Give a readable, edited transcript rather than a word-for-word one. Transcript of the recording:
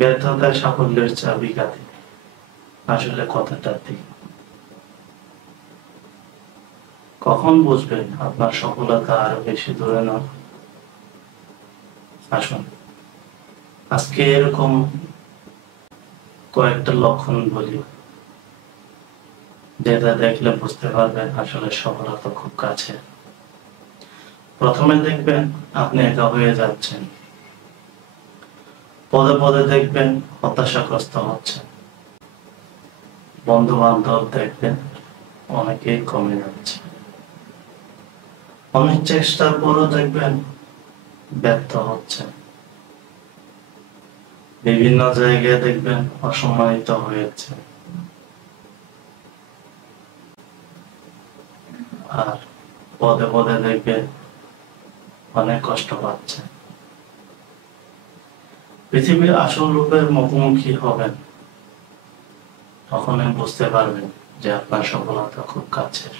ব্যর্থতায় সাফল্যের চাবিকাঠি আসলে কথাটা ঠিক। কখন বুঝবেন আপনার সফলতা আরো বেশি দূরে নয়? আসুন আজকে এরকম কয়েকটা লক্ষণ বলি, যেটা দেখলে বুঝতে পারবেন আসলে সফলতা খুব কাছে। প্রথমে দেখবেন আপনি একা হয়ে যাচ্ছেন, পদে পদে দেখবেন হতাশাগ্রস্ত হচ্ছেন, বন্ধু বান্ধব দেখবেন অনেকেই কমে যাচ্ছে, অনেক চেষ্টার পরও দেখবেন ব্যর্থ হচ্ছেন, বিভিন্ন জায়গায় দেখবেন অসম্মানিত হয়েছে, আর পদে পদে দেখবেন অনেক কষ্ট পাচ্ছে। পৃথিবীর আসল রূপের মুখোমুখি হবেন, তখনই বুঝতে পারবেন যে আপনার সফলতা খুব কাছের।